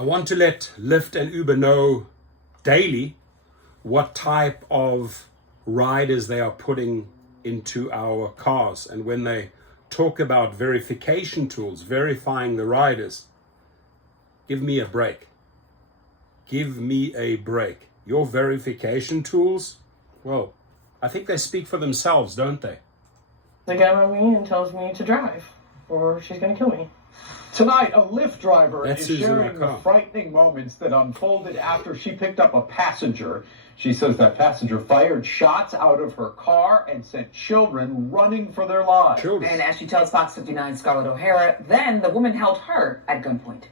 I want to let Lyft and Uber know daily what type of riders they are putting into our cars. And when they talk about verification tools, verifying the riders, give me a break. Give me a break. Your verification tools, well, I think they speak for themselves, don't they? They get on me and tells me to drive, or she's going to kill me. Tonight, a Lyft driver That's is Susan sharing the McCall. frightening moments that unfolded after she picked up a passenger. She says that passenger fired shots out of her car and sent children running for their lives. Children. And as she tells Fox 59 Scarlett O'Hara, then the woman held her at gunpoint.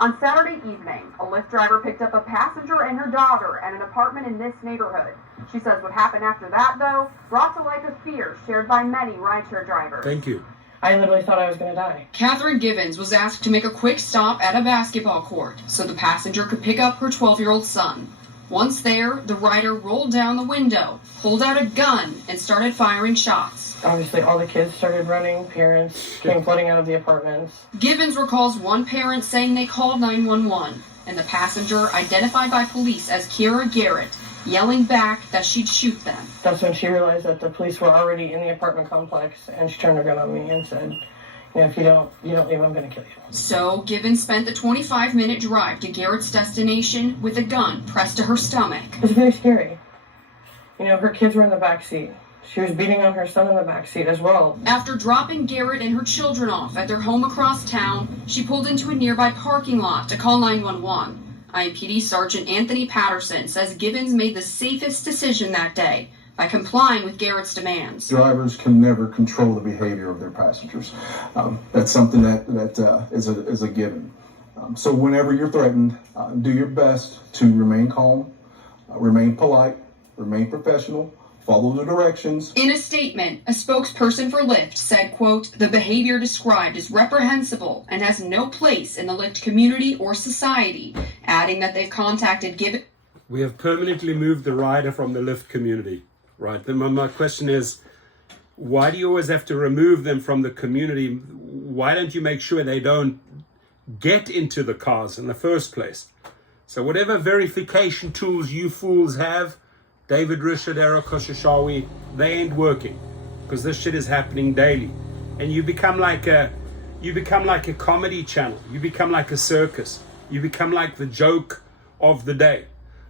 On Saturday evening, a Lyft driver picked up a passenger and her daughter at an apartment in this neighborhood. She says what happened after that, though, brought to life a fear shared by many rideshare drivers. Thank you. I literally thought I was going to die. Catherine Givens was asked to make a quick stop at a basketball court so the passenger could pick up her 12-year-old son. Once there, the rider rolled down the window, pulled out a gun, and started firing shots. Obviously, all the kids started running. Parents came flooding out of the apartments. Givens recalls one parent saying they called 911, and the passenger, identified by police as Kira Garrett, yelling back that she'd shoot them. That's when she realized that the police were already in the apartment complex, and she turned her gun on me and said, you know, if you don't leave, I'm going to kill you. So Givens spent the 25-minute drive to Garrett's destination with a gun pressed to her stomach. It was very scary. You know, her kids were in the back seat. She was beating on her son in the back seat as well. After dropping Garrett and her children off at their home across town, she pulled into a nearby parking lot to call 911. IMPD Sergeant Anthony Patterson says Givens made the safest decision that day by complying with Garrett's demands. Drivers can never control the behavior of their passengers. That's something that is a given. So whenever you're threatened, do your best to remain calm, remain polite, remain professional, follow the directions. In a statement, a spokesperson for Lyft said, quote, the behavior described is reprehensible and has no place in the Lyft community or society, adding that they've contacted Givens. We have permanently moved the rider from the Lyft community, right? Then my question is, why do you always have to remove them from the community? Why don't you make sure they don't get into the cars in the first place? So whatever verification tools you fools have, David Risher, Derek Koshashawi, they ain't working, because this shit is happening daily. And you become like a comedy channel. You become like a circus. You become like the joke of the day.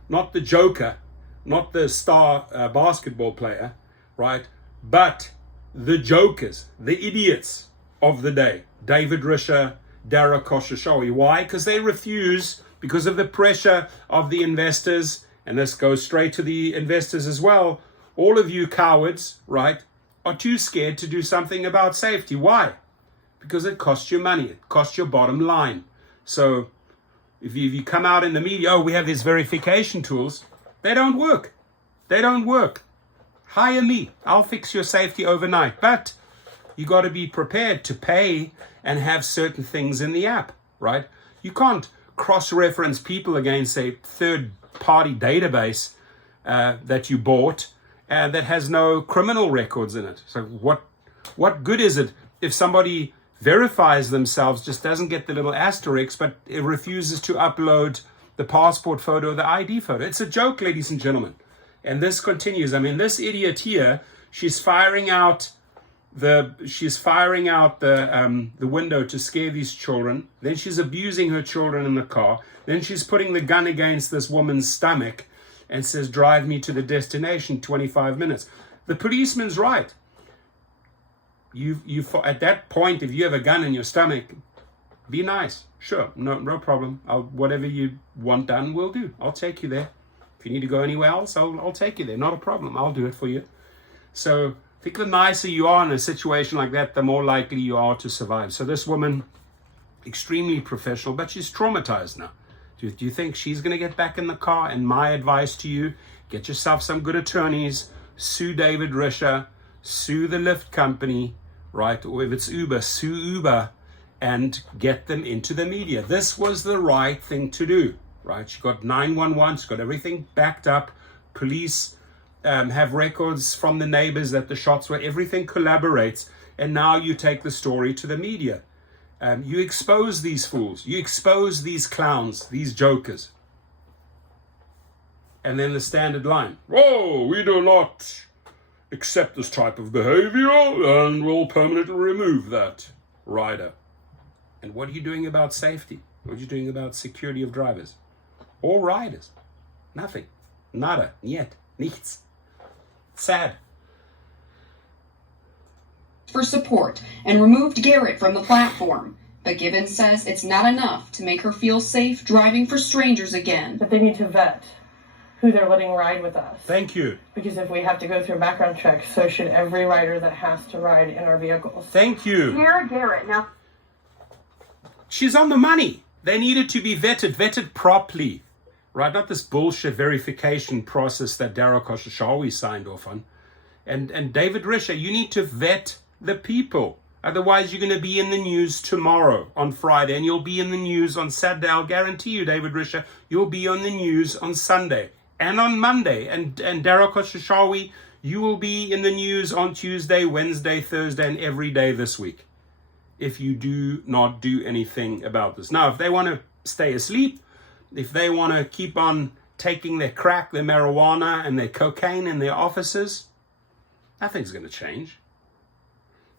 Not the joker, not the star basketball player, right? But the jokers, the idiots of the day. David Risher, Derek Koshashawi. Why? Because they refuse, because of the pressure of the investors. And this goes straight to the investors as well. All of you cowards, right, are too scared to do something about safety. Why? Because it costs you money. It costs your bottom line. So if you come out in the media, oh, we have these verification tools. They don't work. They don't work. Hire me. I'll fix your safety overnight. But you got to be prepared to pay and have certain things in the app, right? You can't cross-reference people against a third-party database that you bought that has no criminal records in it. So what good is it if somebody verifies themselves, just doesn't get the little asterisk, but it refuses to upload the passport photo or the ID photo? It's a joke, ladies and gentlemen. And this continues. I mean, this idiot here, she's firing out the window to scare these children. Then she's abusing her children in the car. Then she's putting the gun against this woman's stomach and says, drive me to the destination, 25 minutes. The policeman's right. You at that point, if you have a gun in your stomach, be nice. Sure, no problem. Whatever you want done, we'll do. I'll take you there. If you need to go anywhere else, I'll take you there. Not a problem. I'll do it for you. So I think the nicer you are in a situation like that, the more likely you are to survive. So this woman, extremely professional, but she's traumatized now. Do you think she's going to get back in the car? And my advice to you, get yourself some good attorneys, sue David Risher, sue the Lyft company, right? Or if it's Uber, sue Uber and get them into the media. This was the right thing to do, right? She got 911, she got everything backed up. Police have records from the neighbors that the shots were, everything collaborates. And now you take the story to the media. You expose these fools. You expose these clowns, these jokers. And then the standard line. Oh, we do not accept this type of behavior and will permanently remove that rider. And what are you doing about safety? What are you doing about security of drivers or riders? Nothing. Nada. Niet. Nichts. Sad. For support and removed Garrett from the platform. But Gibbons says it's not enough to make her feel safe driving for strangers again. But they need to vet who they're letting ride with us. Thank you. Because if we have to go through background checks, so should every rider that has to ride in our vehicles. Thank you. Kiara Garrett now. She's on the money. They needed to be vetted properly. Right? Not this bullshit verification process that Darryl Khosrowshahi signed off on. And David Risher, you need to vet the people. Otherwise, you're going to be in the news tomorrow on Friday, and you'll be in the news on Saturday. I'll guarantee you, David Risher, you'll be on the news on Sunday and on Monday. And Darryl Khosrowshahi, you will be in the news on Tuesday, Wednesday, Thursday, and every day this week if you do not do anything about this. Now, if they want to stay asleep, if they want to keep on taking their crack, their marijuana, and their cocaine in their offices, nothing's going to change.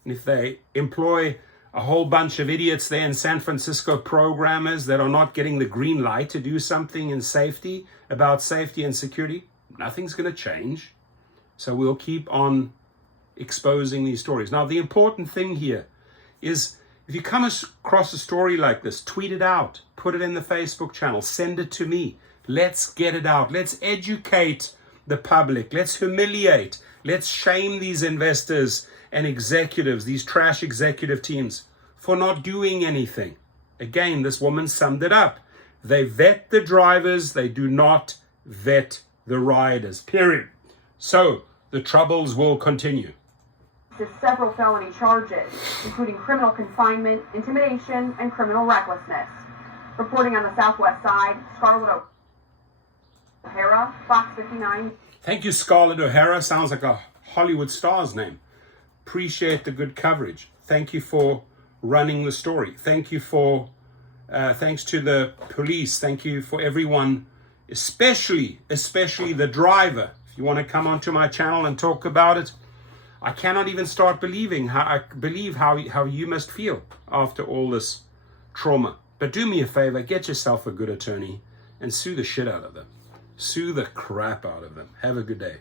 And if they employ a whole bunch of idiots there in San Francisco, programmers that are not getting the green light to do something in safety, about safety and security, nothing's going to change. So we'll keep on exposing these stories. Now, the important thing here is if you come across a story like this, tweet it out, put it in the Facebook channel, send it to me. Let's get it out. Let's educate the public. Let's humiliate. Let's shame these investors and executives, these trash executive teams, for not doing anything. Again, this woman summed it up. They vet the drivers, they do not vet the riders, period. So the troubles will continue. Several felony charges, including criminal confinement, intimidation, and criminal recklessness. Reporting on the Southwest Side, Scarlett O'Hara, Fox 59. Thank you, Scarlett O'Hara. Sounds like a Hollywood star's name. Appreciate the good coverage. Thank you for running the story. Thank you for, thanks to the police. Thank you for everyone, especially the driver. If you want to come onto my channel and talk about it, I cannot even start believing how you must feel after all this trauma. But do me a favor, get yourself a good attorney and sue the shit out of them. Sue the crap out of them. Have a good day.